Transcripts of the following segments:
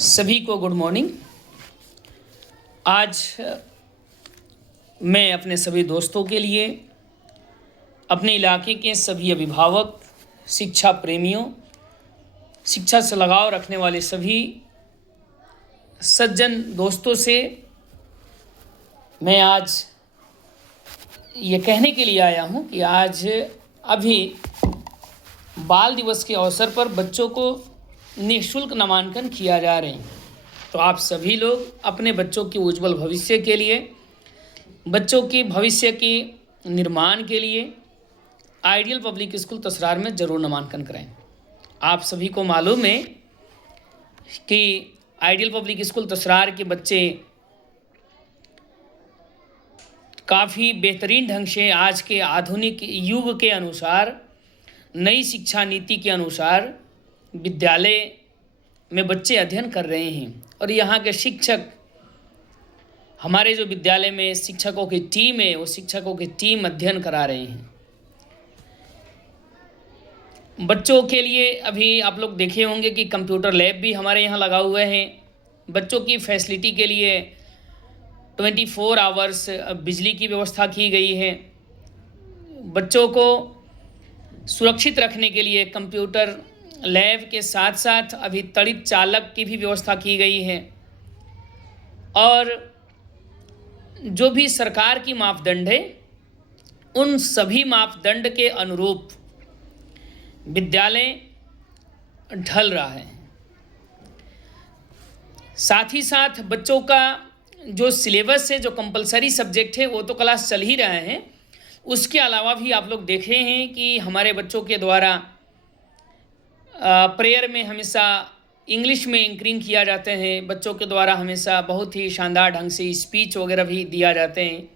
सभी को good morning. आज मैं अपने सभी दोस्तों के लिए, अपने इलाके के सभी अभिभावक, शिक्षा प्रेमियों, शिक्षा से लगाव रखने वाले सभी सज्जन दोस्तों से मैं आज ये कहने के लिए आया हूँ कि आज अभी बाल दिवस के अवसर पर बच्चों को निःशुल्क नामांकन किया जा रहे हैं। तो आप सभी लोग अपने बच्चों के उज्जवल भविष्य के लिए, बच्चों के भविष्य के निर्माण के लिए आइडियल पब्लिक स्कूल तसरार में ज़रूर नामांकन कराएं। आप सभी को मालूम है कि आइडियल पब्लिक स्कूल तसरार के बच्चे काफ़ी बेहतरीन ढंग से आज के आधुनिक युग के अनुसार, नई शिक्षा नीति के अनुसार विद्यालय में बच्चे अध्ययन कर रहे हैं। और यहाँ के शिक्षक, हमारे जो विद्यालय में शिक्षकों की टीम है, वो शिक्षकों की टीम अध्ययन करा रहे हैं। बच्चों के लिए अभी आप लोग देखे होंगे कि कंप्यूटर लैब भी हमारे यहाँ लगा हुआ है। बच्चों की फैसिलिटी के लिए 24 आवर्स बिजली की व्यवस्था की गई है। बच्चों को सुरक्षित रखने के लिए कंप्यूटर लैब के साथ साथ अभी त्वरित चालक की भी व्यवस्था की गई है। और जो भी सरकार की मापदंड है, उन सभी मापदंड के अनुरूप विद्यालय ढल रहा है। साथ ही साथ बच्चों का जो सिलेबस है, जो कंपलसरी सब्जेक्ट है, वो तो क्लास चल ही रहे हैं। उसके अलावा भी आप लोग देख रहे हैं कि हमारे बच्चों के द्वारा प्रेयर में हमेशा इंग्लिश में एंकरिंग किया जाते हैं। बच्चों के द्वारा हमेशा बहुत ही शानदार ढंग से स्पीच वगैरह भी दिया जाते हैं।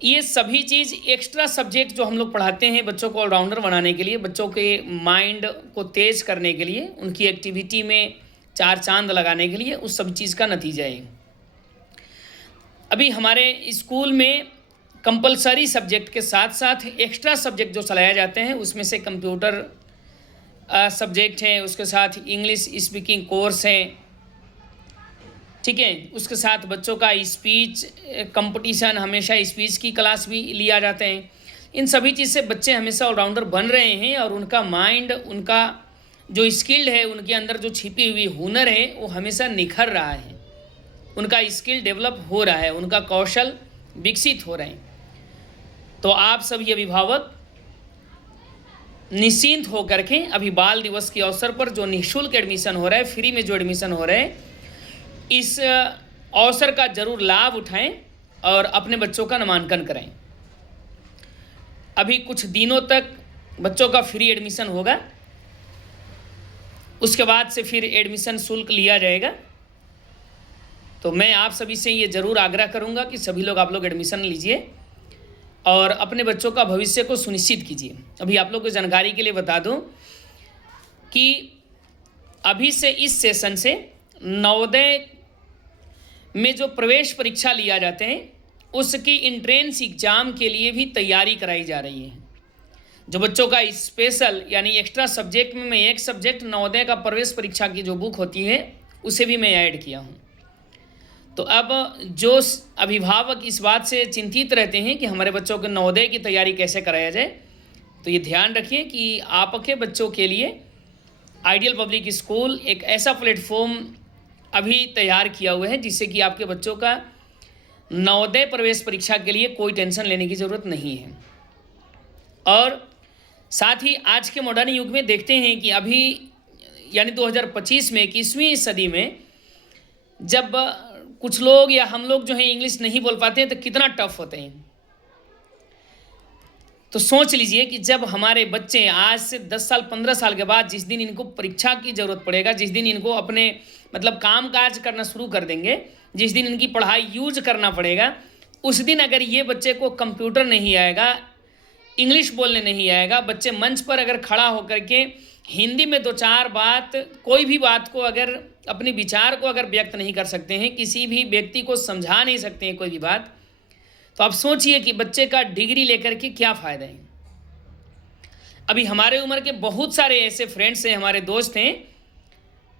ये सभी चीज़ एक्स्ट्रा सब्जेक्ट जो हम लोग पढ़ाते हैं बच्चों को ऑलराउंडर बनाने के लिए, बच्चों के माइंड को तेज़ करने के लिए, उनकी एक्टिविटी में चार चांद लगाने के लिए, उस सब चीज़ का नतीजा है। अभी हमारे स्कूल में कंपलसरी सब्जेक्ट के साथ साथ एक्स्ट्रा सब्जेक्ट जो चलाए जाते हैं, उसमें से कंप्यूटर सब्जेक्ट है, उसके साथ इंग्लिश स्पीकिंग कोर्स है, ठीक है। उसके साथ बच्चों का स्पीच कंपटीशन, हमेशा स्पीच की क्लास भी लिया जाते हैं। इन सभी चीज़ से बच्चे हमेशा ऑलराउंडर बन रहे हैं और उनका माइंड, उनका जो स्किल्ड है, उनके अंदर जो छिपी हुई हुनर है, वो हमेशा निखर रहा है। उनका स्किल डेवलप हो रहा है, उनका कौशल विकसित हो रहे हैं। तो आप सभी अभिभावक निश्चिंत होकर के अभी बाल दिवस के अवसर पर जो निःशुल्क एडमिशन हो रहा है, फ्री में जो एडमिशन हो रहा है, इस अवसर का जरूर लाभ उठाएं और अपने बच्चों का नामांकन कराएं। अभी कुछ दिनों तक बच्चों का फ्री एडमिशन होगा, उसके बाद से फिर एडमिशन शुल्क लिया जाएगा। तो मैं आप सभी से ये ज़रूर आग्रह करूँगा कि सभी लोग आप लोग एडमिशन लीजिए और अपने बच्चों का भविष्य को सुनिश्चित कीजिए। अभी आप लोग को जानकारी के लिए बता दूं कि अभी से इस सेशन से नवोदय में जो प्रवेश परीक्षा लिया जाते हैं, उसकी इंट्रेंस एग्ज़ाम के लिए भी तैयारी कराई जा रही है। जो बच्चों का स्पेशल यानी एक्स्ट्रा सब्जेक्ट में मैं एक सब्जेक्ट नवोदय का प्रवेश परीक्षा की जो बुक होती है, उसे भी मैं ऐड किया हूँ। तो अब जो अभिभावक इस बात से चिंतित रहते हैं कि हमारे बच्चों के नवोदय की तैयारी कैसे कराया जाए, तो ये ध्यान रखिए कि आपके बच्चों के लिए आइडियल पब्लिक स्कूल एक ऐसा प्लेटफॉर्म अभी तैयार किया हुआ है जिससे कि आपके बच्चों का नवोदय प्रवेश परीक्षा के लिए कोई टेंशन लेने की ज़रूरत नहीं है। और साथ ही आज के मॉडर्न युग में देखते हैं कि अभी यानी 2025 में, 21वीं सदी में, जब कुछ लोग या हम लोग जो हैं इंग्लिश नहीं बोल पाते हैं तो कितना टफ होते हैं। तो सोच लीजिए कि जब हमारे बच्चे आज से 10 साल 15 साल के बाद जिस दिन इनको परीक्षा की ज़रूरत पड़ेगा, जिस दिन इनको अपने काम काज करना शुरू कर देंगे, जिस दिन इनकी पढ़ाई यूज करना पड़ेगा, उस दिन अगर ये बच्चे को कंप्यूटर नहीं आएगा, इंग्लिश बोलने नहीं आएगा, बच्चे मंच पर अगर खड़ा होकर के हिंदी में दो चार बात, कोई भी बात को अगर अपने विचार को अगर व्यक्त नहीं कर सकते हैं, किसी भी व्यक्ति को समझा नहीं सकते हैं कोई भी बात, तो आप सोचिए कि बच्चे का डिग्री लेकर के क्या फ़ायदा है। अभी हमारे उम्र के बहुत सारे ऐसे फ्रेंड्स हैं, हमारे दोस्त हैं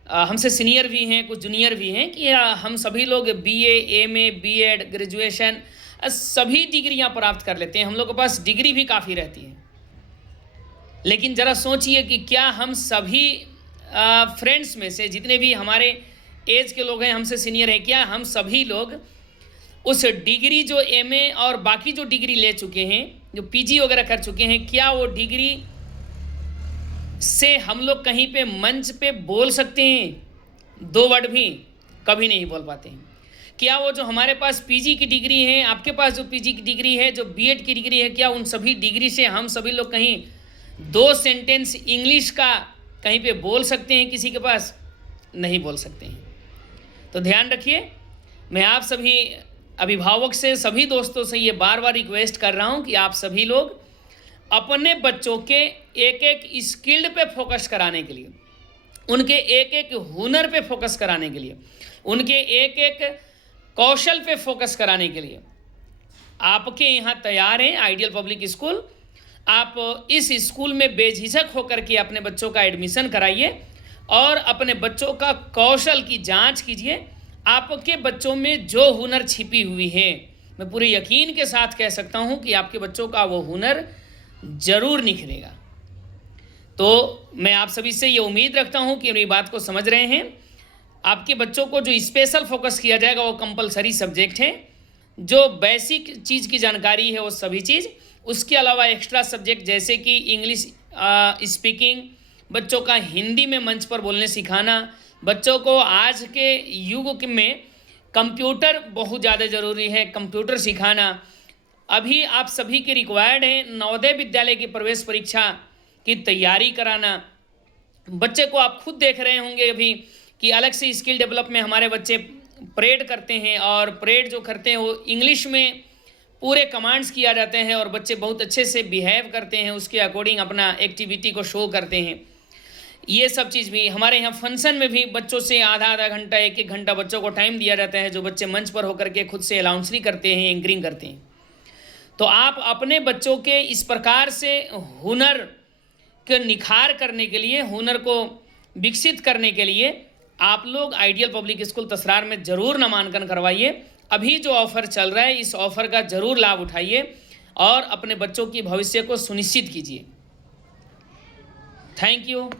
हमसे सीनियर भी हैं, कुछ जूनियर भी हैं कि हम सभी लोग बीए, एमए, बीएड, ग्रेजुएशन सभी डिग्रियां प्राप्त कर लेते हैं, हम लोग के पास डिग्री भी काफ़ी रहती है। लेकिन ज़रा सोचिए कि क्या हम सभी फ्रेंड्स में से जितने भी हमारे एज के लोग हैं, हमसे सीनियर हैं, क्या हम सभी लोग उस डिग्री जो एमए और बाकी जो डिग्री ले चुके हैं, जो पीजी वगैरह कर चुके हैं, क्या वो डिग्री से हम लोग कहीं पे मंच पे बोल सकते हैं? 2 वर्ड भी कभी नहीं बोल पाते हैं। क्या वो जो हमारे पास पीजी की डिग्री है, आपके पास जो पीजी की डिग्री है, जो बीएड की डिग्री है, क्या उन सभी डिग्री से हम सभी लोग कहीं 2 सेंटेंस इंग्लिश का कहीं पे बोल सकते हैं? किसी के पास नहीं बोल सकते हैं। तो ध्यान रखिए, मैं आप सभी अभिभावक से, सभी दोस्तों से ये बार बार रिक्वेस्ट कर रहा हूँ कि आप सभी लोग अपने बच्चों के एक एक स्किल्ड पे फोकस कराने के लिए, उनके एक एक हुनर पे फोकस कराने के लिए, उनके एक एक कौशल पे फोकस कराने के लिए आपके यहाँ तैयार हैं आइडियल पब्लिक स्कूल। आप इस स्कूल में बेझिझक होकर के अपने बच्चों का एडमिशन कराइए और अपने बच्चों का कौशल की जांच कीजिए। आपके बच्चों में जो हुनर छिपी हुई है, मैं पूरे यकीन के साथ कह सकता हूँ कि आपके बच्चों का वो हुनर जरूर निखरेगा। तो मैं आप सभी से ये उम्मीद रखता हूँ कि मेरी बात को समझ रहे हैं। आपके बच्चों को जो स्पेशल फोकस किया जाएगा वो कंपलसरी सब्जेक्ट है, जो बेसिक चीज़ की जानकारी है वो सभी चीज़, उसके अलावा एक्स्ट्रा सब्जेक्ट जैसे कि इंग्लिश स्पीकिंग, बच्चों का हिंदी में मंच पर बोलने सिखाना, बच्चों को आज के युग में कंप्यूटर बहुत ज़्यादा ज़रूरी है, कंप्यूटर सिखाना। अभी आप सभी के रिक्वायर्ड है नवोदय विद्यालय की प्रवेश परीक्षा की तैयारी कराना। बच्चे को आप खुद देख रहे होंगे अभी कि अलग से स्किल डेवलप में हमारे बच्चे परेड करते हैं, और परेड जो करते हैं वो इंग्लिश में पूरे कमांड्स किया जाते हैं और बच्चे बहुत अच्छे से बिहेव करते हैं, उसके अकॉर्डिंग अपना एक्टिविटी को शो करते हैं। ये सब चीज़ भी हमारे यहाँ फंक्शन में भी बच्चों से आधा घंटा, 1 घंटा बच्चों को टाइम दिया जाता है, जो बच्चे मंच पर होकर के खुद से अनाउंसरी करते हैं, एंकरिंग करते हैं। तो आप अपने बच्चों के इस प्रकार से हुनर के निखार करने के लिए, हुनर को विकसित करने के लिए आप लोग आइडियल पब्लिक स्कूल तसरार में ज़रूर नामांकन करवाइए। अभी जो ऑफ़र चल रहा है, इस ऑफ़र का ज़रूर लाभ उठाइए और अपने बच्चों की भविष्य को सुनिश्चित कीजिए। Thank you.